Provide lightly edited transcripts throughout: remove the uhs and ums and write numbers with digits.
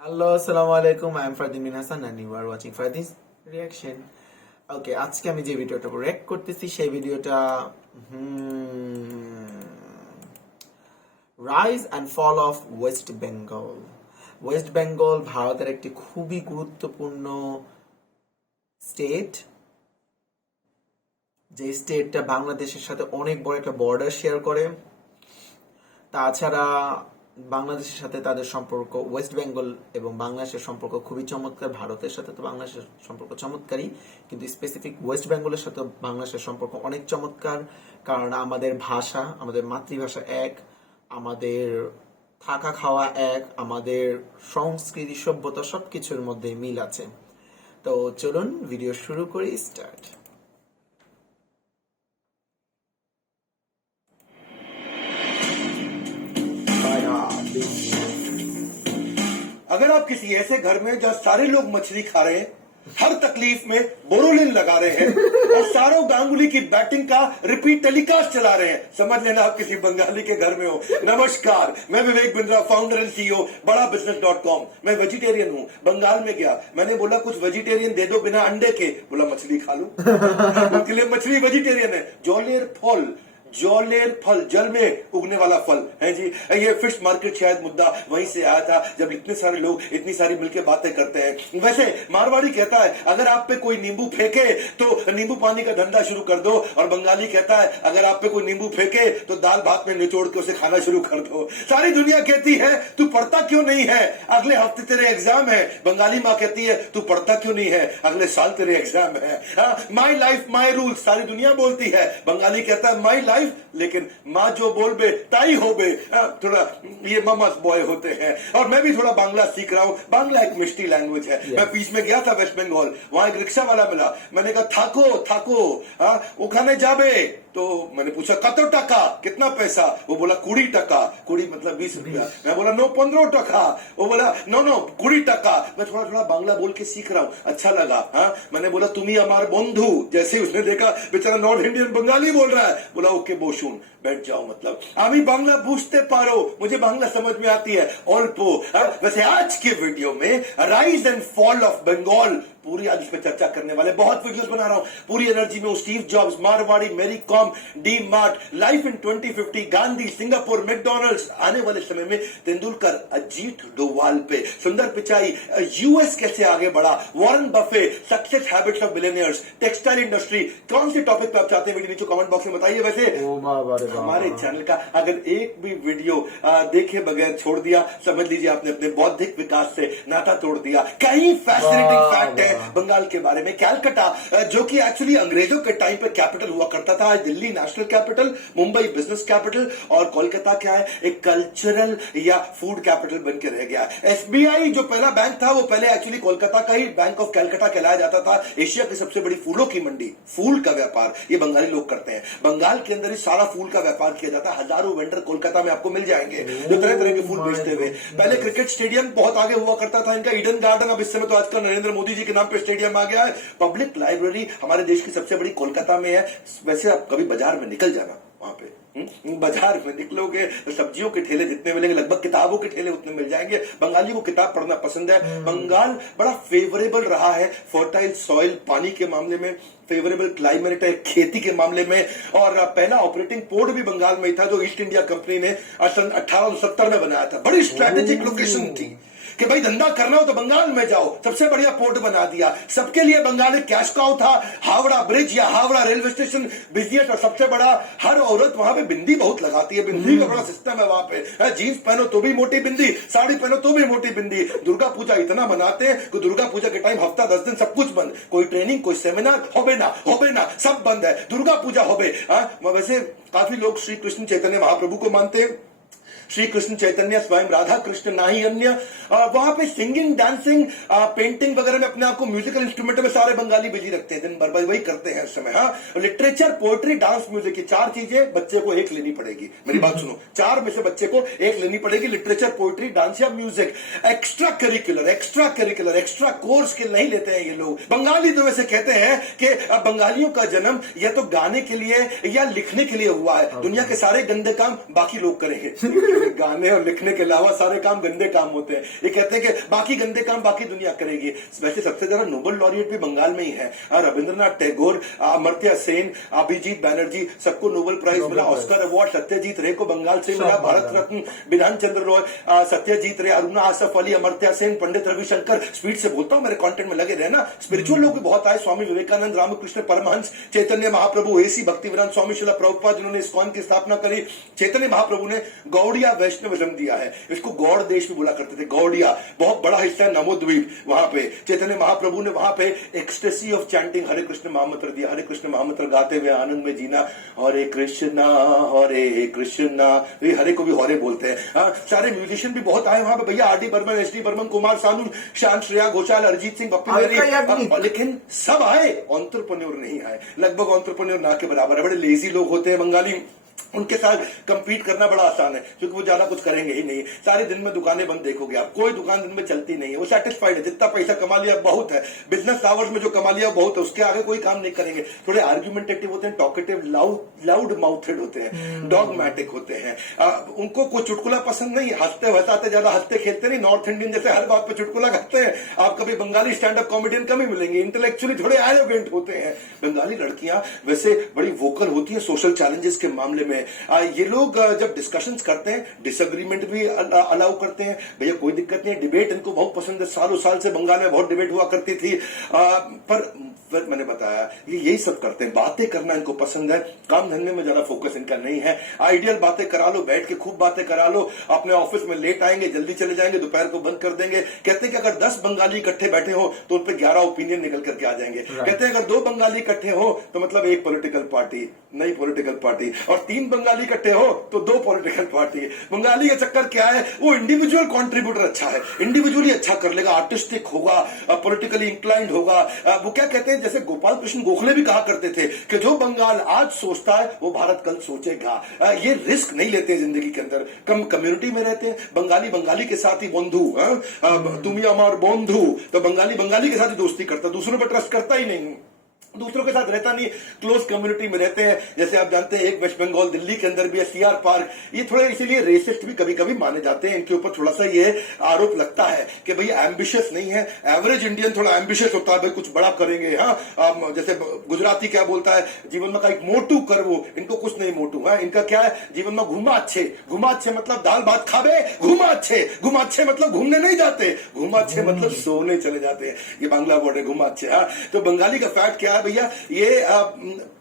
Hello আসসালামু আলাইকুম I am Fardin Bin Hasan and you are watching Fardis reaction. Okay, আজকে আমি যে ভিডিওটা রিঅ্যাক্ট করতেছি সেই ভিডিওটা rise and fall of West Bengal. West Bengal ভারতের একটি খুবই গুরুত্বপূর্ণ স্টেট, যে স্টেটটা বাংলাদেশের সাথে অনেক বড় একটা বর্ডার শেয়ার করে। তাছাড়া বাংলাদেশের সাথে তাদের সম্পর্ক, ওয়েস্ট বেঙ্গল এবং বাংলাদেশের সম্পর্ক খুবই চমৎকার। ভারতের সাথে তো বাংলাদেশের সম্পর্ক চমৎকারই, কিন্তু স্পেসিফিক ওয়েস্ট বেঙ্গলের সাথে বাংলাদেশের সম্পর্ক অনেক চমৎকার। কারণ আমাদের ভাষা, আমাদের মাতৃভাষা এক, আমাদের থাকা খাওয়া এক, আমাদের সংস্কৃতি সভ্যতা সবকিছুর মধ্যে মিল আছে। তো চলুন ভিডিও শুরু করি, স্টার্ট। अगर आप किसी ऐसे घर में जहाँ सारे लोग मछली खा रहे हैं, हर तकलीफ में बोरोलिन लगा रहे हैं और सारों गांगुली की बैटिंग का रिपीट टेलीकास्ट चला रहे हैं, समझ लेना आप किसी बंगाली के घर में हो। नमस्कार, मैं Vivek Bindra, founder and CEO बड़ा business.com। मैं वेजिटेरियन हूँ। बंगाल में गया, मैंने बोला कुछ वेजिटेरियन दे दो बिना अंडे के, बोला मछली खा लो। उनके लिए मछली वेजिटेरियन है। जौलेर फल, जल में उगने वाला फल है जी। ये फिश मार्केट शायद मुद्दा वहीं से आया था, जब इतने सारे लोग इतनी सारी मिलके बातें करते हैं। वैसे मारवाड़ी कहता है अगर आप पे कोई नींबू फेंके तो नींबू पानी का धंधा शुरू कर दो, और बंगाली कहता है अगर आप पे कोई नींबू फेंके तो दाल भात में निचोड़ के उसे खाना शुरू कर दो। सारी दुनिया कहती है तू पढ़ता क्यों नहीं है, अगले हफ्ते तेरे एग्जाम है। बंगाली माँ कहती है तू पढ़ता क्यों नहीं है, अगले साल तेरे एग्जाम है। माई लाइफ माई रूल्स सारी दुनिया बोलती है, बंगाली कहता है माई लाइफ लेकिन माँ जो बोल बे ताई हो बे। थोड़ा ये मामास बॉय होते हैं, और मैं भी थोड़ा बांग्ला सीख रहा हूँ। बांग्ला एक मिष्टी लैंग्वेज है। मैं बीच में गया था वेस्ट बंगाल, वहां एक रिक्शा वाला मिला। मैंने कहा थाको वो खाने जाबे, तो मैंने पूछा कतो टका, कितना पैसा? वो बोला 20 टका। 20 मतलब 20 रुपया। मैं बोला नो 15 टका। वो बोला नो 20 टका। मैं थोड़ा थोड़ा बांग्ला बोल के सीख रहा हूँ, अच्छा लगा। मैंने बोला तुम ही हमारे बंधु। जैसे उसने देखा बेचारा नॉर्थ इंडियन बंगाली बोल रहा है, बोला ओके बोशुन, बैठ जाओ। मतलब আমি बांग्ला बुझते पारो, मुझे बांग्ला समझ में आती है अल्पो। वैसे आज के वीडियो में rise and fall of Bengal पूरी आज इस पे चर्चा करने वाले, बहुत वीडियोस बना रहा हूं, पूरी एनर्जी में हूं। स्टीव जॉब्स, मारवाड़ी, मेरी com, D mart, life in 2050, Gandhi, Singapore, McDonald's, आने वाले समय में तेंदुलकर, अजीत डोवाल पे, सुंदर पिचाई, यूएस कैसे आगे बढ़ा, Warren Buffett, success habits of billionaires, textile industry. कौन से टॉपिक पे आप चाहते हैं वीडियो नीचे कमेंट बॉक्स में बताइए। वैसे हमारे चैनल का अगर एक भी वीडियो देखे बगैर छोड़ दिया, समझ लीजिए आपने अपने बौद्धिक विकास से नाता तोड़ दिया। कई फैसिनेटिंग फैक्ट है बंगाल के बारे में। कैलकाटा, जो कि एक्चुअली अंग्रेजों के टाइम पे कैपिटल हुआ करता था, आज Delhi national capital, Mumbai business capital, और कोलकाता क्या है, एक कल्चरल या फूड कैपिटल बन के रह गया। एसबीआई जो पहला बैंक था वो पहले एक्चुअली कोलकाता का ही बैंक ऑफ कैलकाटा कहलाया जाता था। एशिया की सबसे बड़ी फूलों की मंडी, फूल का व्यापार ये बंगाली लोग करते हैं। बंगाल के अंदर ही सारा फूल का व्यापार किया जाता है। हजारों वेंडर कोलकाता में आपको मिल जाएंगे जो तरह तरह के फूल बेचते हुए। पहले क्रिकेट स्टेडियम बहुत आगे हुआ करता था इनका, ईडन गार्डन, अब इस समय तो आजकल नरेंद्र मोदी जी के नाम पे स्टेडियम आ गया है। पब्लिक लाइब्रेरी हमारे देश की सबसे बड़ी कोलकाता में है। वैसे आप कभी बाजार में निकल जाना, वहां पे बाजार में निकलोगे सब्जियों के ठेले जितने मिलेंगे, लगभग किताबों के ठेले उतने मिल जाएंगे। बंगाली को किताब पढ़ना पसंद है। बंगाल बड़ा फेवरेबल रहा है फर्टाइल सॉइल, पानी के मामले में, फेवरेबल क्लाइमेट है खेती के मामले में। और पहला ऑपरेटिंग पोर्ट भी बंगाल में था, जो ईस्ट इंडिया कंपनी ने सन 1870 में बनाया था। बड़ी स्ट्रेटेजिक लोकेशन थी कि भाई धंधा करना हो तो बंगाल में जाओ, सबसे बढ़िया पोर्ट बना दिया। सबके लिए बंगाल एक कैश काउ था। हावड़ा ब्रिज या हावड़ा रेलवे स्टेशन बिजिएस्ट, और सबसे बड़ा, हर औरत वहां पे बिंदी बहुत लगाती है। बिंदी का बड़ा सिस्टम है वहां पे। जीन्स पहनो तो भी मोटी बिंदी, साड़ी पहनो तो भी मोटी बिंदी। दुर्गा पूजा इतना मनाते हैं कि दुर्गा पूजा के टाइम हफ्ता 10 दिन सब कुछ बंद, कोई ट्रेनिंग, कोई सेमिनार होबे ना, सब बंद है। दुर्गा पूजा होबे। वैसे काफी लोग श्री कृष्ण चैतन्य महाप्रभु को मानते हैं। श्री कृष्ण चैतन्य स्वयं राधा कृष्ण ना ही अन्य। वहां पे सिंगिंग, डांसिंग, पेंटिंग वगैरह में अपने आप को म्यूजिकल इंस्ट्रूमेंट में सारे बंगाली बिजी रखते हैं, दिन भर वही करते हैं इस समय। लिटरेचर, पोएट्री, डांस, म्यूजिक, ये 4 चीजें बच्चे को एक लेनी पड़ेगी। मेरी बात सुनो, 4 में से बच्चे को एक लेनी पड़ेगी, लिटरेचर, पोएट्री, डांस या music. Extra curricular, extra course के नहीं लेते हैं ये लोग। बंगाली तो वैसे कहते हैं कि बंगालियों का जन्म या तो गाने के लिए या लिखने के लिए हुआ है। दुनिया के सारे गंदे काम बाकी लोग करेंगे। ये गाने और लिखने के अलावा सारे काम गंदे काम होते हैं। ये कहते हैं कि बाकी गंदे काम बाकी दुनिया करेगी। वैसे सबसे ज्यादा नोबेल लॉरिएट भी बंगाल में ही है। रविंद्रनाथ टैगोर, अमर्त्य सेन, अभिजीत बैनर्जी, सबको नोबेल प्राइज मिला। ऑस्कर अवार्ड सत्यजीत रे को बंगाल से मिला। भारत रत्न विधान चंद्र रॉय, सत्यजीत रे, अरुणा आसफ अली, अमर्त्य सेन, पंडित रविशंकर। स्पीड से बोलता हूं, मेरे कंटेंट में लगे रहना। स्पिरिचुअल लोग भी बहुत आए, स्वामी विवेकानंद, रामकृष्ण परमहंस, चैतन्य महाप्रभु, एसी भक्तिवेदांत स्वामी, शिला प्रभुपाद जिन्होंने इस्कॉन की स्थापना करी। चैतन्य महाप्रभु ने गौड़िया वैष्णविज्म दिया है, इसको गौड़ देश भी बोला करते थे। गौड़िया बहुत बड़ा हिस्सा है नमोद्वीप, वहां पे चैतन्य महाप्रभु ने वहां पे एक्सटेसी ऑफ चैंटिंग हरे कृष्ण महामंत्र दिया। हरे कृष्ण महामंत्र गाते हुए आनंद में जीना। हरे कृष्णा ये हरे को भी हरे बोलते हैं। हाँ, सारे म्यूजिशियन भी बहुत आए वहां पे भैया। R D Burman, S D Burman, Kumar Sanu, Shaan, Shreya Ghoshal, Arijit Singh, Pappu मेरी, लेकिन सब आए, एंटरप्रेन्योर नहीं आए। लगभग एंटरप्रेन्योर ना के बराबर है। बड़े लेजी लोग होते हैं बंगाली, उनके साथ कंपीट करना बड़ा आसान है क्योंकि वो ज्यादा कुछ करेंगे ही नहीं। सारे दिन में दुकानें बंद देखोगे आप, कोई दुकान दिन में चलती नहीं है। वो सेटिस्फाइड है, जितना पैसा कमा लिया बहुत है। बिजनेस आवर्स में जो कमा लिया बहुत है, उसके आगे कोई काम नहीं करेंगे। थोड़े आर्ग्यूमेंटेटिव होते हैं, टॉकेटिव, लाउड माउथेड होते हैं, डॉगमैटिक होते हैं। उनको कोई चुटकुला पसंद नहीं, हंसते वसाते, ज्यादा हंसते खेलते नहीं। नॉर्थ इंडियन जैसे हर बात पे चुटकुला करते हैं। आप कभी बंगाली स्टैंड अप कॉमेडियन कम ही मिलेंगे। इंटेलेक्चुअली थोड़े एरोगेंट होते हैं। बंगाली लड़कियां वैसे बड़ी वोकल होती है सोशल चैलेंजेस के मामले में। ये लोग जब डिस्कशंस करते हैं, डिसएग्रीमेंट भी अलाउ करते हैं। भैया कोई दिक्कत नहीं है, डिबेट इनको बहुत पसंद है। सालों साल से बंगाल में बहुत डिबेट हुआ करती थी। पर मैंने बताया ये यही सब करते हैं, बातें करना इनको पसंद है। काम धंधे में ज्यादा फोकस इनका नहीं है। आइडियल बातें करा लो, बैठ के खूब बातें करा लो। अपने ऑफिस में लेट आएंगे, जल्दी चले जाएंगे, दोपहर को बंद कर देंगे। कहते हैं कि अगर 10 बंगाली इकट्ठे बैठे हो तो उन पर 11 ओपिनियन निकल करके आ जाएंगे। कहते हैं अगर 2 बंगाली इकट्ठे हो तो मतलब एक पॉलिटिकल पार्टी, नई पॉलिटिकल पार्टी, और 3 बंगाली इकट्ठे हो तो 2 पॉलिटिकल पार्टी। बंगाली का चक्कर क्या है, वो इंडिविजुअल कॉन्ट्रीब्यूटर अच्छा है, इंडिविजुअली अच्छा कर लेगा, आर्टिस्टिक होगा, पॉलिटिकली इंक्लाइंड होगा। वो क्या कहते हैं, जैसे गोपाल कृष्ण गोखले भी कहा करते थे कि जो बंगाल आज सोचता है वो भारत कल सोचेगा। ये रिस्क नहीं लेते जिंदगी के अंदर। कम कम्युनिटी में रहते हैं, बंगाली बंगाली के साथ ही बंधु, तुम हमार बंधु। तो बंगाली बंगाली के साथ ही दोस्ती करता, दूसरों पर ट्रस्ट करता ही नहीं, दूसरों के साथ रहता नहीं। क्लोज कम्युनिटी में रहते हैं। जैसे आप जानते हैं एक वेस्ट बंगाल दिल्ली के अंदर भी है, सीआर पार्क। ये थोड़े इसीलिए रेसिस्ट भी कभी कभी माने जाते हैं। इनके ऊपर थोड़ा सा ये आरोप लगता है कि भैया एम्बिशियस नहीं है। एवरेज इंडियन थोड़ा एम्बिशियस होता है, भाई कुछ बड़ा करेंगे। हाँ, जैसे गुजराती क्या बोलता है, जीवन में कहीं मोटू करवो। इनको कुछ नहीं मोटू है। इनका क्या है, जीवन में घुमा अच्छे। घुमा अच्छे मतलब दाल भात खावे, घुमा अच्छे मतलब घूमने नहीं जाते, घुमा अच्छे मतलब सोने चले जाते हैं। ये बांग्ला वर्ड है घुमा अच्छे। हाँ, तो बंगाली का फैक्ट क्या है भैया, ये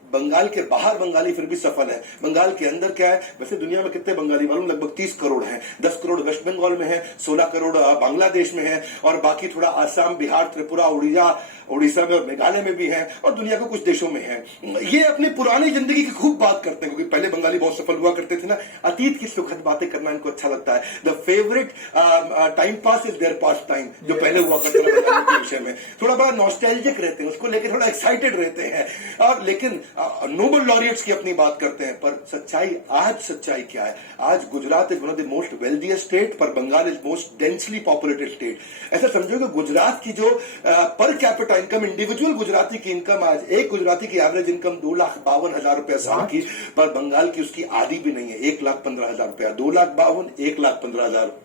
बंगाल के बाहर बंगाली फिर भी सफल है। बंगाल के अंदर क्या है, वैसे दुनिया में कितने बंगाली मालूम, लगभग 30 करोड़ हैं। 10 करोड़ वेस्ट बंगाल में है, 16 करोड़ बांग्लादेश में है, और बाकी थोड़ा आसाम, बिहार, त्रिपुरा, उड़ीसा में और मेघालय में भी है, और दुनिया के कुछ देशों में है। ये अपनी पुरानी जिंदगी की खूब बात करते हैं, क्योंकि पहले बंगाली बहुत सफल हुआ करते थे ना। अतीत की सुखद बातें करना इनको अच्छा लगता है। The favourite time pass is their pass time, जो पहले हुआ करता था बंगाली के विषय में। थोड़ा बड़ा नॉस्टैल्जिक रहते हैं, उसको लेकर थोड़ा एक्साइटेड रहते हैं। और लेकिन नोबेल लॉरिएट्स की अपनी बात करते हैं, पर सच्चाई क्या है? आज Gujarat is one of the most wealthiest state, पर Bengal is most densely populated state. ऐसा समझो कि गुजरात की जो per capita income, individual Gujarati की इनकम, आज एक गुजराती की एवरेज इनकम 2,52,000 रुपया साल की, पर बंगाल की उसकी आधी भी नहीं है, 1,15,000 रुपया। 2,52,000, 1,15,000।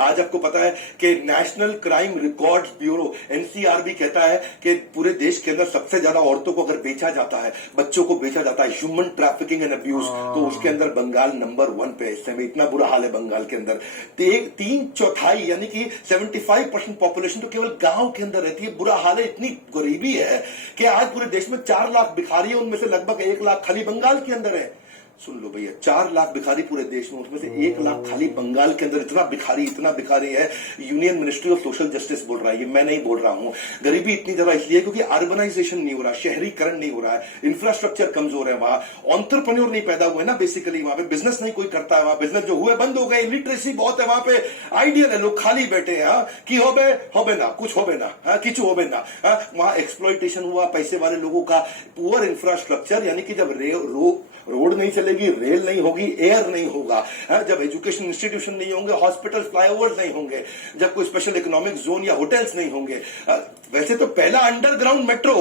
आज आपको पता है कि national crime records bureau NCRB कहता है कि पूरे देश के अंदर सबसे ज्यादा औरतों को अगर बेचा जाता है, बच्चों को बेचा जाता है, ह्यूमन ट्रैफिकिंग एंड अब्यूज, तो उसके अंदर बंगाल नंबर 1 पे है। इस समय इतना बुरा हाल है बंगाल के अंदर। 3/4 यानी कि 75% पॉपुलेशन तो केवल गांव के अंदर रहती है। बुरा हाल है, इतनी गरीबी है कि आज पूरे देश में 4 लाख भिखारी है, उनमें से लगभग 1 लाख खाली बंगाल के अंदर है। सुन लो भैया, 4 लाख भिखारी पूरे देश में, उसमें से 1 लाख खाली बंगाल के अंदर। इतना भिखारी है। Union ministry of social justice बोल रहा है, ये मैं नहीं बोल रहा हूं। गरीबी इतनी ज्यादा इसलिए क्योंकि अर्बनाइजेशन नहीं हो रहा, शहरीकरण नहीं हो रहा है, इंफ्रास्ट्रक्चर कमजोर है। वहां एंटरप्रेन्योर नहीं पैदा हुए ना, बेसिकली वहां पे बिजनेस नहीं कोई करता है। वहां बिजनेस जो हुए बंद हो गए, लिटरेसी बहुत है वहां पे। आइडियल है, लोग खाली बैठे हैं कि होबे ना कुछ होबे ना, किचु होबे ना। वहां एक्सप्लॉइटेशन हुआ पैसे वाले लोगों का। पुअर इंफ्रास्ट्रक्चर, यानी कि जब रोड नहीं चलेगी, रेल नहीं होगी, एयर नहीं होगा, जब एजुकेशन इंस्टीट्यूशन नहीं होंगे, हॉस्पिटल, फ्लाईओवर्स नहीं होंगे, जब कोई स्पेशल इकोनॉमिक जोन या होटल्स नहीं होंगे। वैसे तो पहला अंडरग्राउंड मेट्रो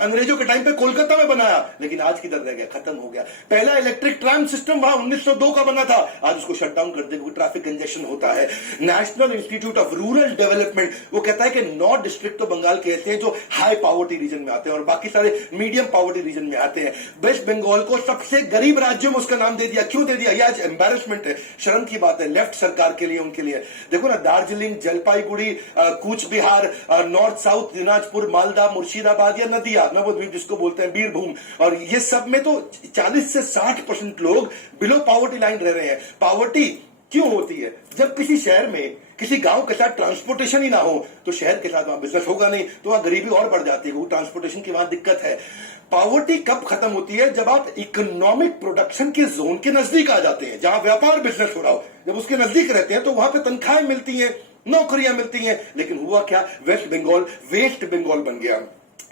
अंग्रेजों के टाइम पे कोलकाता में बनाया, लेकिन आज किधर रह गया, खत्म हो गया। पहला इलेक्ट्रिक ट्राम सिस्टम वहां 1902 का बना था, आज उसको शट डाउन कर दे क्योंकि ट्रैफिक कंजेशन होता है। National institute of rural development वो कहता है कि 9 डिस्ट्रिक्ट तो बंगाल के ऐसे हैं जो हाई पावर्टी रीजन में आते हैं और बाकी सारे मीडियम पावर्टी रीजन में आते हैं। वेस्ट बंगाल को सबसे गरीब राज्यों में उसका नाम दे दिया। क्यों दे दिया? यह आज एम्बेरसमेंट है, शर्म की बात है लेफ्ट सरकार के लिए, उनके लिए। देखो ना, दार्जिलिंग, जलपाईगुड़ी, कूच बिहार, नॉर्थ साउथ, दिनाजपुर, मालदा, मुर्शिदाबाद या नदिया, नवद्वीप जिसको बोलते हैं, बीरभूम, और ये सब में तो 40 से 60% लोग बिलो पावर्टी लाइन रह रहे हैं। पावर्टी क्यों होती है? जब किसी शहर में किसी गांव के साथ ट्रांसपोर्टेशन ही ना हो तो शहर के साथ वहां बिजनेस होगा नहीं, तो वहां गरीबी और बढ़ जाती है, वो ट्रांसपोर्टेशन की वहां दिक्कत है। पावर्टी कब खत्म होती है? जब आप इकोनॉमिक प्रोडक्शन के जोन के नजदीक आ जाते हैं, जहां व्यापार बिजनेस हो रहा हो, जब उसके नजदीक रहते हैं तो वहां पे तनख्वाहें मिलती हैं, नौकरियां मिलती हैं। लेकिन हुआ क्या? वेस्ट बंगाल बन गया।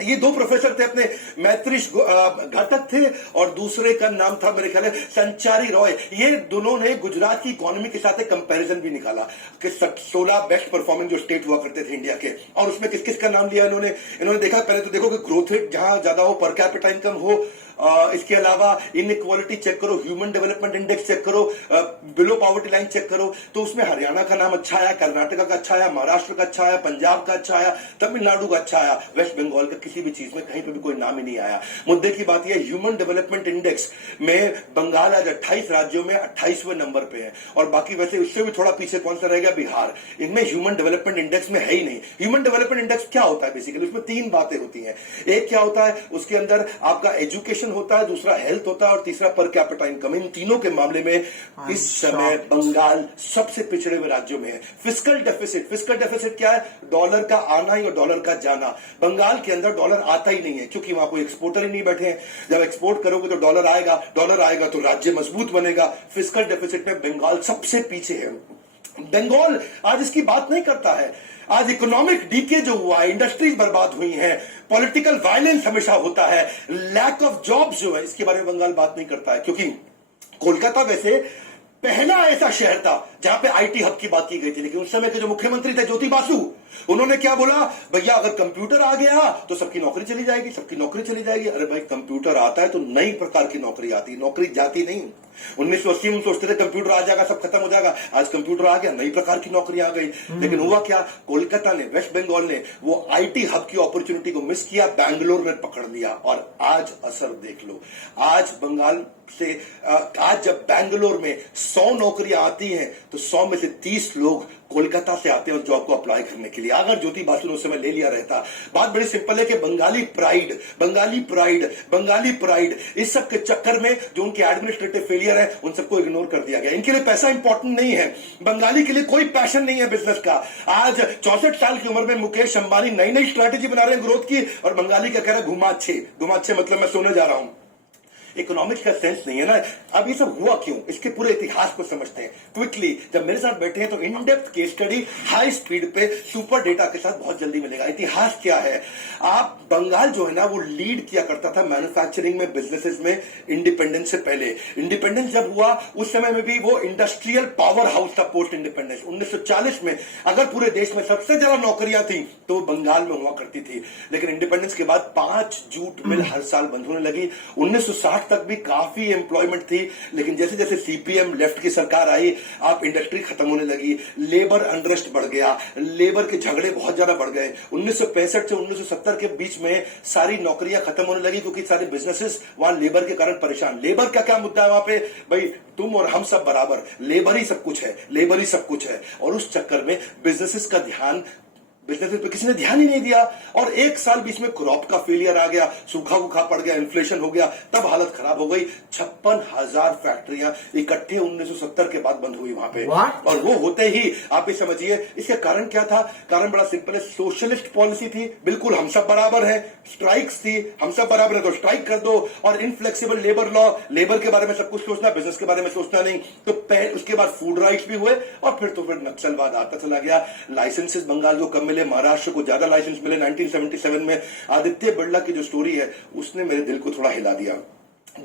ये 2 प्रोफेसर थे, अपने मैत्रिश घटक थे और दूसरे का नाम था मेरे ख्याल संचारी रॉय। ये दोनों ने गुजरात की इकोनॉमी के साथ एक कंपैरिजन भी निकाला कि 16 बेस्ट परफॉर्मिंग जो स्टेट हुआ करते थे इंडिया के, और उसमें किस किस का नाम लिया इन्होंने देखा। पहले तो देखो कि ग्रोथ रेट जहां ज्यादा हो, पर कैपिटा इनकम हो, इसके अलावा इनइक्वालिटी चेक करो, ह्यूमन डेवलपमेंट इंडेक्स चेक करो, बिलो पावर्टी लाइन चेक करो, तो उसमें हरियाणा का नाम अच्छा आया, कर्नाटका का अच्छा आया, महाराष्ट्र का अच्छा आया, पंजाब का अच्छा आया, तमिलनाडु का अच्छा आया। वेस्ट बंगाल का किसी भी चीज में कहीं पर भी कोई नाम ही नहीं आया। मुद्दे की बात यह, ह्यूमन डेवलपमेंट इंडेक्स में बंगाल आज 28 राज्यों में 28वें नंबर पे है, और बाकी वैसे उससे भी थोड़ा पीछे कौन सा रह गया? बिहार। इनमें ह्यूमन डेवलपमेंट इंडेक्स में है ही नहीं। ह्यूमन डेवलपमेंट इंडेक्स क्या होता है? बेसिकली उसमें 3 बातें होती हैं। एक क्या होता है? उसके अंदर आपका एजुकेशन होता है, दूसरा हेल्थ होता है, और तीसरा पर कैपिटा इनकम। इन तीनों के मामले में इस समय बंगाल सबसे पिछड़े हुए राज्यों में है। फिस्कल डेफिसिट क्या है? डॉलर का आना ही और डॉलर का जाना। बंगाल के अंदर डॉलर आता ही नहीं है क्योंकि वहां कोई एक्सपोर्टर ही नहीं बैठे हैं। जब एक्सपोर्ट करोगे तो डॉलर आएगा तो राज्य मजबूत बनेगा। फिस्कल डेफिसिट में बंगाल सबसे पीछे है। बंगाल आज इसकी बात नहीं करता है। आज इकोनॉमिक डीके जो हुआ है, इंडस्ट्रीज बर्बाद हुई हैं, पॉलिटिकल वायलेंस हमेशा होता है, लैक ऑफ जॉब्स जो है, इसके बारे में बंगाल बात नहीं करता है। क्योंकि कोलकाता वैसे पहला ऐसा शहर था जहां पे आईटी हब की बात की गई थी, लेकिन उस समय के जो मुख्यमंत्री थे ज्योति बासु, उन्होंने क्या बोला? भैया अगर कंप्यूटर आ गया तो सबकी नौकरी चली जाएगी। अरे भाई, कंप्यूटर आता है तो नई प्रकार की नौकरी आती है, नौकरी जाती नहीं। 1980 में सोचते थे कंप्यूटर आ जाएगा सब खत्म हो जाएगा, आज कंप्यूटर आ गया, नई प्रकार की नौकरी आ गई। लेकिन हुआ क्या? कोलकाता ने, वेस्ट बंगाल ने वो आईटी हब की अपॉर्चुनिटी को मिस किया, बैंगलोर में पकड़ लिया, और आज असर देख लो। आज बंगाल से आज जब बैंगलोर में 100 नौकरियां आती हैं तो 100 में से 30 लोग कोलकाता से आते हैं जॉब को अप्लाई करने के लिए। अगर ज्योति बासु ने उस समय ले लिया रहता। बात बड़ी सिंपल है कि बंगाली प्राइड इस सब के चक्कर में जो उनके एडमिनिस्ट्रेटिव फेलियर है उन सबको इग्नोर कर दिया गया। इनके लिए पैसा इंपॉर्टेंट नहीं है, बंगाली के लिए कोई पैशन नहीं है बिजनेस का। आज 64 साल की उम्र में मुकेश अंबानी नई स्ट्रैटेजी बना रहे हैं ग्रोथ की, और बंगाली क्या कह रहा है? घुमाच्छे मतलब मैं सोने जा रहा हूं। इकोनॉमिक्स का सेंस नहीं है ना। अब ये सब हुआ क्यों, इसके पूरे इतिहास को समझते हैं क्विकली। जब मेरे साथ बैठे हैं तो in depth case study high speed पे सुपर डेटा के साथ बहुत जल्दी मिलेगा। इतिहास क्या है? आप बंगाल जो है ना वो लीड किया करता था मैन्युफैक्चरिंग में, बिजनेसेस में, इंडिपेंडेंस से पहले। इंडिपेंडेंस जब हुआ उस समय में भी वो इंडस्ट्रियल पावर हाउस था पोस्ट इंडिपेंडेंस। 1940 में अगर पूरे देश में सबसे ज्यादा नौकरियां थी तो बंगाल में हुआ करती थी। लेकिन इंडिपेंडेंस के बाद 5 जूट मिल हर साल बंद होने लगी। 1960 तक भी काफी एम्प्लॉयमेंट थी, लेकिन जैसे जैसे सीपीएम लेफ्ट की सरकार आई, आप इंडस्ट्री खत्म होने लगी, लेबर अनरेस्ट बढ़ गया, लेबर के झगड़े बहुत ज्यादा बढ़ गए। 1965 से 1970 के बीच में सारी नौकरियां खत्म होने लगी क्योंकि सारे बिजनेसेस वहां लेबर के कारण परेशान। लेबर का क्या मुद्दा है वहां पे? भाई तुम और हम सब बराबर, लेबर ही सब कुछ है। और उस चक्कर में बिजनेसेस पे किसी ने ध्यान ही नहीं दिया, और 1 साल बीच में क्रॉप का फेलियर आ गया, सूखा पड़ गया, इन्फ्लेशन हो गया, तब हालत खराब हो गई। 56,000 फैक्ट्रियां इकट्ठे 1970 के बाद बंद हुई वहां पे। और वो होते ही आप ये समझिए इसका कारण क्या था? कारण बड़ा सिंपल है, सोशलिस्ट पॉलिसी थी, बिल्कुल हम सब बराबर है। स्ट्राइक्स थी, हम सब बराबर है तो स्ट्राइक कर दो, और इनफ्लेक्सिबल लेबर लॉ, लेबर के बारे में सब कुछ सोचना, बिजनेस के बारे में सोचना नहीं। तो उसके बाद फूड राइट्स भी हुए, और फिर नक्सलवाद आता चला गया। लाइसेंसेस बंगाल को कम मिले, महाराष्ट्र को ज्यादा लाइसेंस मिले। 1977 में आदित्य बिरला की जो स्टोरी है उसने मेरे दिल को थोड़ा हिला दिया।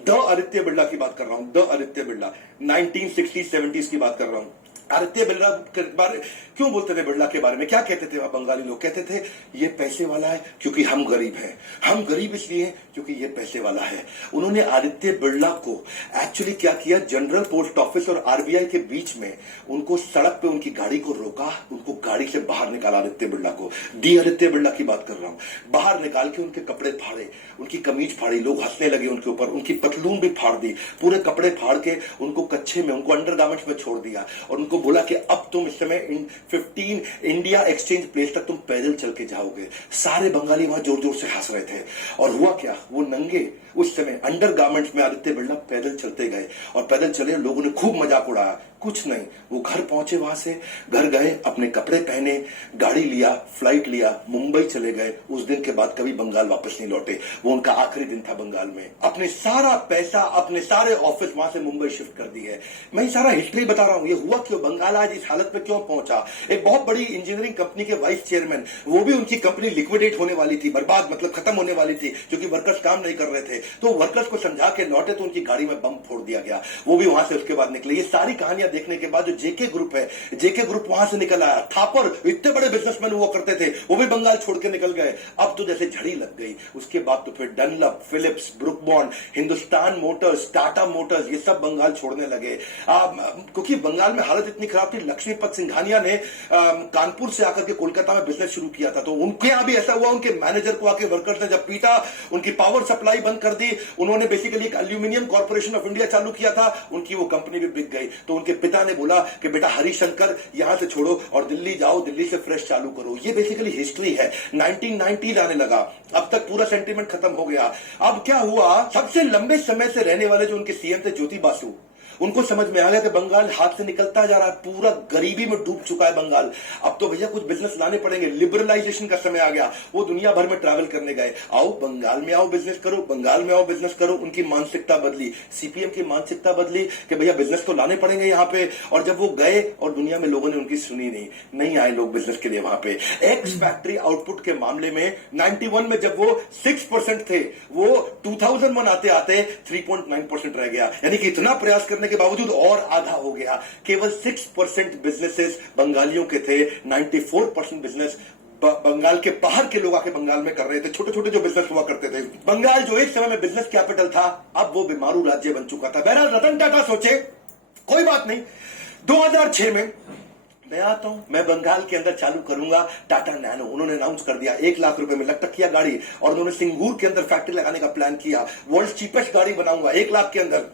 द आदित्य बिरला की बात कर रहा हूं, the Aditya Birla 1960s 70s की बात कर रहा हूं। आदित्य बिरला के बारे क्यों बोलते थे? बिरला के बारे में क्या कहते थे? बंगाली लोग कहते थे ये पैसे वाला है क्योंकि हम गरीब हैं, हम गरीब इसलिए हैं क्योंकि ये पैसे वाला है। उन्होंने आदित्य बिरला को एक्चुअली क्या किया, जनरल पोस्ट ऑफिस और आरबीआई के बीच में उनको सड़क पे उनकी गाड़ी को रोका, उनको गाड़ी से बाहर निकाला आदित्य बिरला को। डी आदित्य बिरला की बात कर रहा हूं। बाहर निकाल के उनके कपड़े फाड़े, उनकी कमीज फाड़ी, लोग हंसने लगे उनके ऊपर, उनकी पतलून भी फाड़ दी, पूरे कपड़े फाड़ के उनको कच्छे में, उनको अंडरगारमेंट्स में छोड़ दिया और उनको बोला कि अब तुम इस समय 15 इंडिया एक्सचेंज प्लेस तक तुम पैदल चल के जाओगे। सारे बंगाली वहां जोर जोर से हंस रहे थे। और हुआ क्या, वो नंगे उस समय अंडरगारमेंट्स में आदित्य बिरला पैदल चलते गए और पैदल चले, लोगों ने खूब मजाक उड़ाया। कुछ नहीं, वो घर पहुंचे, वहां से घर गए, अपने कपड़े पहने, गाड़ी लिया, फ्लाइट लिया, मुंबई चले गए। उस दिन के बाद कभी बंगाल वापस नहीं लौटे। वो उनका आखिरी दिन था बंगाल में। अपने सारा पैसा, अपने सारे ऑफिस वहां से मुंबई शिफ्ट कर दी है। मैं सारा हिस्ट्री बता रहा हूं, ये हुआ क्यों, बंगाल आज इस हालत में क्यों पहुंचा। एक बहुत बड़ी इंजीनियरिंग कंपनी के वाइस चेयरमैन, वो भी उनकी कंपनी लिक्विडेट होने वाली थी, बर्बाद मतलब खत्म होने वाली थी, क्योंकि वर्कर्स काम नहीं कर रहे थे। तो वर्कर्स को समझा के लौटे तो उनकी गाड़ी में बम फोड़ दिया गया, वो भी वहां से उसके बाद निकले। ये सारी कहानियां देखने के बाद जो जेके ग्रुप है, जेके ग्रुप वहां से निकल आया। थापर इतने बड़े बिजनेसमैन हुआ करते थे, वो भी बंगाल छोड़ के निकल गए। अब तो जैसे झड़ी लग गई। उसके बाद तो फिर Dunlop, Philips, Brooke Bond, Hindustan Motors, Tata Motors, ये सब बंगाल छोड़ने लगे। क्योंकि बंगाल में हालत इतनी खराब थी। लक्ष्मीपत सिंघानिया ने कानपुर से आकर के कोलकाता में बिजनेस शुरू किया था, तो उनके यहां भी ऐसा हुआ। उनके मैनेजर को आके वर्कर्स ने जब पीटा, उनकी पावर सप्लाई बंद कर दी। उन्होंने बेसिकली एक एल्यूमिनियम कॉर्पोरेशन ऑफ इंडिया चालू किया था, उनकी वो कंपनी भी बिक गई। तो उनके पिता ने बोला कि बेटा हरिशंकर यहां से छोड़ो और दिल्ली जाओ, दिल्ली से फ्रेश चालू करो। ये बेसिकली हिस्ट्री है। 1990 आने लगा, अब तक पूरा सेंटीमेंट खत्म हो गया। अब क्या हुआ, सबसे लंबे समय से रहने वाले जो उनके सीएम थे ज्योति बासु, उनको समझ में आ गया कि बंगाल हाथ से निकलता जा रहा है, पूरा गरीबी में डूब चुका है बंगाल। अब तो भैया कुछ बिजनेस लाने पड़ेंगे, लिबरलाइजेशन का समय आ गया। वो दुनिया भर में ट्रैवल करने गए, आओ बंगाल में आओ बिजनेस करो, बंगाल में आओ बिजनेस करो। उनकी मानसिकता बदली, सीपीएम की मानसिकता बदली कि भैया बिजनेस तो लाने पड़ेंगे यहाँ पे। और जब वो गए और दुनिया में लोगों ने उनकी सुनी नहीं आए लोग बिजनेस के लिए वहां पे। एक्स फैक्ट्री आउटपुट के मामले में 91 में जब वो 6% थे, वो 2001 आते आते 3.9% रह गया। यानी कि इतना प्रयास करने के बावजूद और आधा हो गया। केवल 6% बिजनेसेस बंगालियों के थे, 94% बिजनेस बंगाल के बाहर के लोग आके बंगाल में कर रहे थे। छोटे छोटे जो बिजनेस हुआ करते थे। बंगाल जो एक समय में बिजनेस कैपिटल था, अब वो बीमारू राज्य बन चुका था। बहरहाल रतन टाटा सोचे कोई बात नहीं, 2006 में मैं आता हूं, मैं बंगाल के अंदर चालू करूंगा टाटा नैनो। उन्होंने अनाउंस कर दिया 1 लाख रुपए में लटकिया गाड़ी, और उन्होंने सिंगूर के अंदर फैक्ट्री लगाने का प्लान किया। वर्ल्ड चीपेस्ट गाड़ी बनाऊंगा 1 लाख के अंदर।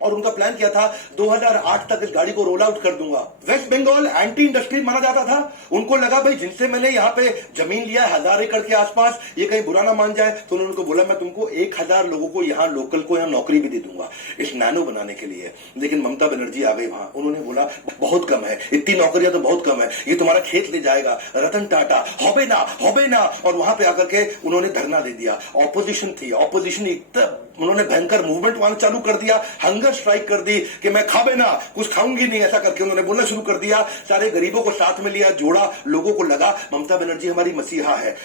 और उनका प्लान किया था 2008 तक इस गाड़ी को रोल आउट कर दूंगा। वेस्ट बंगाल एंटी इंडस्ट्री माना जाता था। उनको लगा भाई जिनसे मैंने यहाँ पे जमीन लिया है 1000 एकड़ के आसपास, ये कहीं बुरा ना मान जाए, तो उन्होंने उनको बोला मैं तुमको 1000 लोगों को यहाँ लोकल को यहाँ नौकरी भी दे दूंगा इस नैनो बनाने के लिए। लेकिन ममता बनर्जी आ गई वहां, उन्होंने बोला बहुत कम है, इतनी नौकरियां तो बहुत कम है, ये तुम्हारा खेत ले जाएगा रतन टाटा, होबे ना। और वहां पे आकर के उन्होंने धरना दे दिया। ऑपोजिशन थी, ऑपोजिशन इतना उन्होंने भयंकर मूवमेंट वहां चालू कर दिया, हंगर स्ट्राइक कर दी कि मैं खाबे ना, कुछ खाऊंगी नहीं, ऐसा करके उन्होंने बोलना शुरू कर दिया। सारे गरीबों को साथ में लिया, जोड़ा, लोगों को लगा ममता बनर्जी हमारी मसीहा है।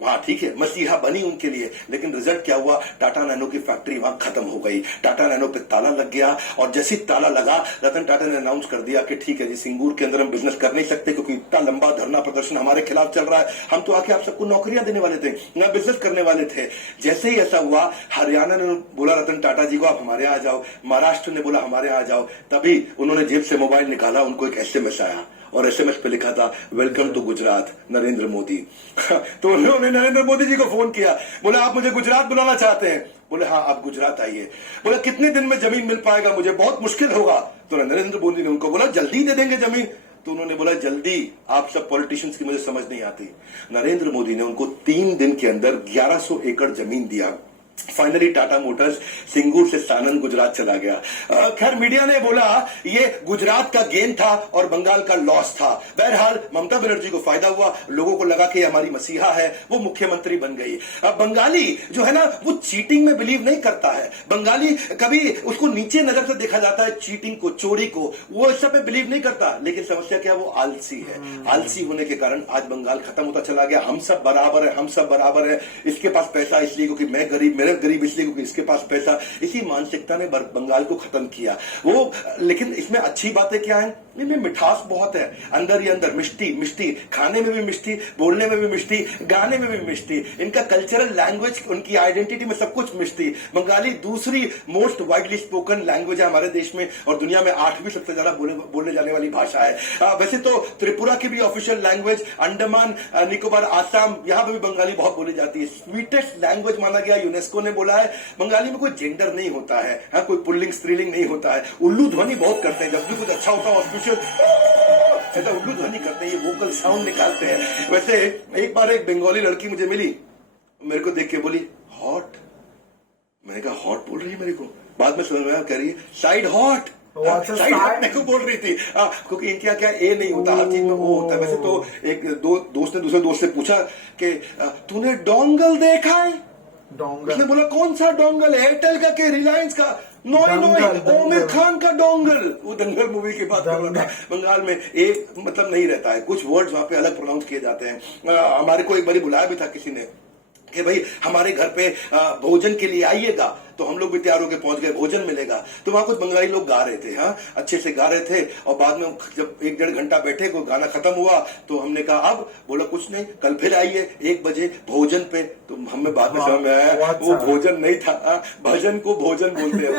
हाँ ठीक है, मसीहा बनी उनके लिए, लेकिन रिजल्ट क्या हुआ, टाटा नैनो की फैक्ट्री वहां खत्म हो गई। टाटा नैनो पे ताला लग गया, और जैसे ताला लगा रतन टाटा ने अनाउंस कर दिया कि ठीक है जी, सिंगूर के अंदर हम बिजनेस कर नहीं सकते क्योंकि इतना लंबा धरना प्रदर्शन हमारे खिलाफ चल रहा है। हम तो आके आप सबको नौकरियां देने वाले थे, ना बिजनेस करने वाले थे। जैसे ही ऐसा हुआ, हरियाणा ने बोला रतन टाटा जी को आप हमारे यहाँ आ जाओ, महाराष्ट्र ने बोला हमारे यहाँ आ जाओ। तभी उन्होंने जेब से मोबाइल निकाला, उनको एक SMS आया, और SMS पे लिखा था वेलकम टू गुजरात नरेंद्र मोदी। तो उन्होंने नरेंद्र मोदी जी को फोन किया, बोला आप मुझे गुजरात बुलाना चाहते हैं? बोले हाँ आप गुजरात आइए। बोला कितने दिन में जमीन मिल पाएगा मुझे, बहुत मुश्किल होगा। तो नरेंद्र मोदी ने उनको बोला जल्दी दे देंगे जमीन। तो उन्होंने बोला जल्दी, आप सब पॉलिटिशियंस की मुझे समझ नहीं आती। नरेंद्र मोदी ने उनको 3 दिन के अंदर 1100 एकड़ जमीन दिया। फाइनली टाटा मोटर्स सिंगूर से सानंद गुजरात चला गया। खैर मीडिया ने बोला ये गुजरात का गेन था और बंगाल का लॉस था। बहरहाल ममता बनर्जी को फायदा हुआ, लोगों को लगा कि हमारी मसीहा है, वो मुख्यमंत्री बन गई। अब बंगाली जो है ना, वो चीटिंग में बिलीव नहीं करता है। बंगाली कभी उसको नीचे नजर से देखा जाता है, चीटिंग को, चोरी को, वो इस सब में बिलीव नहीं करता। लेकिन समस्या क्या है, वो आलसी है। आलसी होने के कारण आज बंगाल खत्म होता चला गया। हम सब बराबर है, हम सब बराबर है, इसके पास पैसा इसलिए क्योंकि मैं गरीब, मेरे गरीब इसलिए क्योंकि इसके पास पैसा। इसी मानसिकता ने बंगाल को खत्म किया वो। लेकिन इसमें अच्छी बातें क्या है, इनमें मिठास बहुत है, अंदर ही अंदर मिष्टी मिष्टी, खाने में भी मिष्टी, बोलने में भी मिष्टी, गाने में भी मिष्टी। इनका कल्चरल लैंग्वेज, उनकी आइडेंटिटी में सब कुछ मिष्टी। बंगाली दूसरी मोस्ट वाइडली स्पोकन लैंग्वेज है हमारे देश में और दुनिया में 8वीं सबसे ज्यादा बोले जाने वाली भाषा है। वैसे तो त्रिपुरा की भी ऑफिशियल लैंग्वेज, अंडमान निकोबार आसाम, यहाँ पे भी बंगाली बहुत बोली जाती है। स्वीटेस्ट लैंग्वेज माना गया, यूनेस्को ने बोला है। बंगाली में कोई जेंडर नहीं होता है, कोई पुल्लिंग स्त्रीलिंग नहीं होता है। उल्लू ध्वनि बहुत करते हैं, जब भी कुछ अच्छा होता है ऐसा उल्लू ध्वनि करते हैं, ये वोकल साउंड निकालते हैं। वैसे एक बार एक बंगाली लड़की मुझे मिली, मेरे को देख के बोली हॉट। मैंने कहा हॉट बोल रही है मेरे को, बाद में समझ में आया कह रही है साइड हॉट। साइड हॉट मेरे को बोल रही थी, क्योंकि इनके यहाँ क्या ए नहीं होता, हर चीज में वो होता है। वैसे तो एक दोस्त ने दूसरे दोस्त से पूछा कि तूने डोंगल देखा है? डोंगल? उसने बोला कौन सा डोंगल, एयरटेल का के रिलायंस का? नोई आमिर खान का डोंगल। वो दंगल मूवी की बात कर रहा था। बंगाल में एक मतलब नहीं रहता है, कुछ वर्ड्स वहां पे अलग प्रोनाउंस किए जाते हैं। हमारे को एक बार बुलाया भी था किसी ने कि भाई हमारे घर पे भोजन के लिए आइएगा, तो हम लोग भी तैयार होकर पहुंच गए, भोजन मिलेगा। तो वहां कुछ बंगाली लोग गा रहे थे, अच्छे से गा रहे थे। और बाद में जब 1-1.5 घंटा बैठे, कोई गाना खत्म हुआ तो हमने कहा अब, बोला कुछ नहीं, कल फिर आइए 1 बजे भोजन पे। तो हमें बाद में समझ में आया वो भोजन नहीं था, भजन को भोजन बोलते हैं।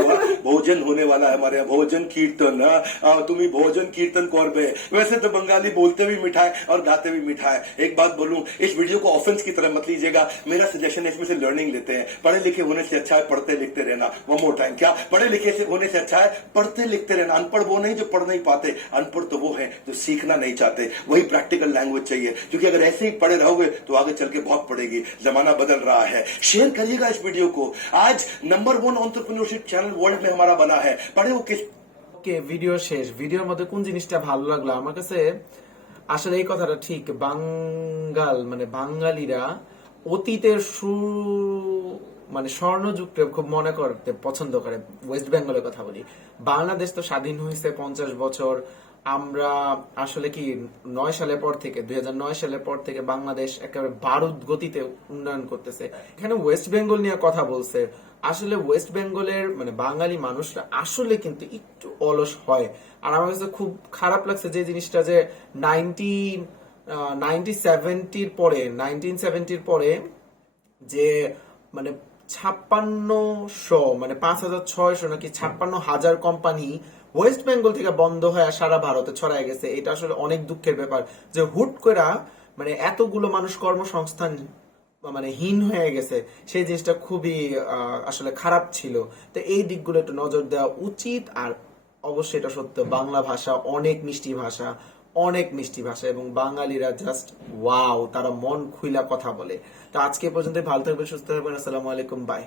भोजन होने वाला है हमारे यहाँ, भोजन कीर्तन, तुम्हें भोजन कीर्तन करबे। वैसे तो बंगाली बोलते भी मिठा है और गाते भी मिठा है। एक बात बोलूं, इस वीडियो को ऑफेंस की तरह मत लीजिएगा, मेरा सजेशन है इसमें से लर्निंग लेते हैं। पढ़े लिखे होने से अच्छा है पढ़ते लिखते रहना। वन मोर टाइम, क्या पढ़े लिखे से होने से अच्छा है पढ़ते लिखते रहना। अनपढ़ वो नहीं जो पढ़ नहीं पाते, अनपढ़ तो वो है जो सीखना नहीं चाहते। वही प्रैक्टिकल लैंग्वेज चाहिए, क्योंकि अगर ऐसे ही पढ़े रहोगे तो आगे चल के बहुत पड़ेगी। जमाना बदल रहा है। शेयर करिएगा इस वीडियो को। आज नंबर 1 एंटरप्रेन्योरशिप चैनल वर्ल्ड में हमारा बना है। पढ़े वो किस ভিডিও শেষ। ভিডিওর মধ্যে কোন জিনিসটা ভালো লাগলো আমার কাছে, আসলে এই কথাটা ঠিক, বাঙ্গাল মানে বাঙালিরা অতীতের মানে স্বর্ণযুগকে খুব মনে করতে পছন্দ করে। ওয়েস্ট বেঙ্গলের কথা বলি, বাংলাদেশ তো স্বাধীন হয়েছে 50 বছর। আমরা আসলে কি 9 সালের পর থেকে 2009 সালের পর থেকে বাংলাদেশ একেবারে বারুদ গতিতে উন্নয়ন করতেছে। এখানে ওয়েস্ট বেঙ্গল নিয়ে কথা বলছে, আসলে ওয়েস্ট বেঙ্গলের মানে বাঙালি মানুষরা আসলে কিন্তু একটু অলস হয়। আর আমার কাছে খুব খারাপ লাগছে যে জিনিসটা যে 1970 পরে যে মানে 5600 মানে 5600 নাকি 56,000 কোম্পানি ওয়েস্ট বেঙ্গল থেকে বন্ধ হয়ে সারা ভারতে ছড়ায় গেছে। এটা আসলে অনেক দুঃখের ব্যাপার যে হুট করে মানে এতগুলো মানুষ কর্মসংস্থান মানে হীন হয়ে গেছে। সেই জিনিসটা খুবই আসলে খারাপ ছিল। তো এই দিকগুলো একটু নজর দেওয়া উচিত। আর অবশ্যই এটা সত্য, বাংলা ভাষা অনেক মিষ্টি ভাষা, অনেক মিষ্টি ভাষা, এবং বাঙালিরা জাস্ট ওয়াও, তারা মন খুইলা কথা বলে। তো আজকে পর্যন্ত ভালো থাকবেন, সুস্থ থাকবেন। আসসালামু আলাইকুম, বাই।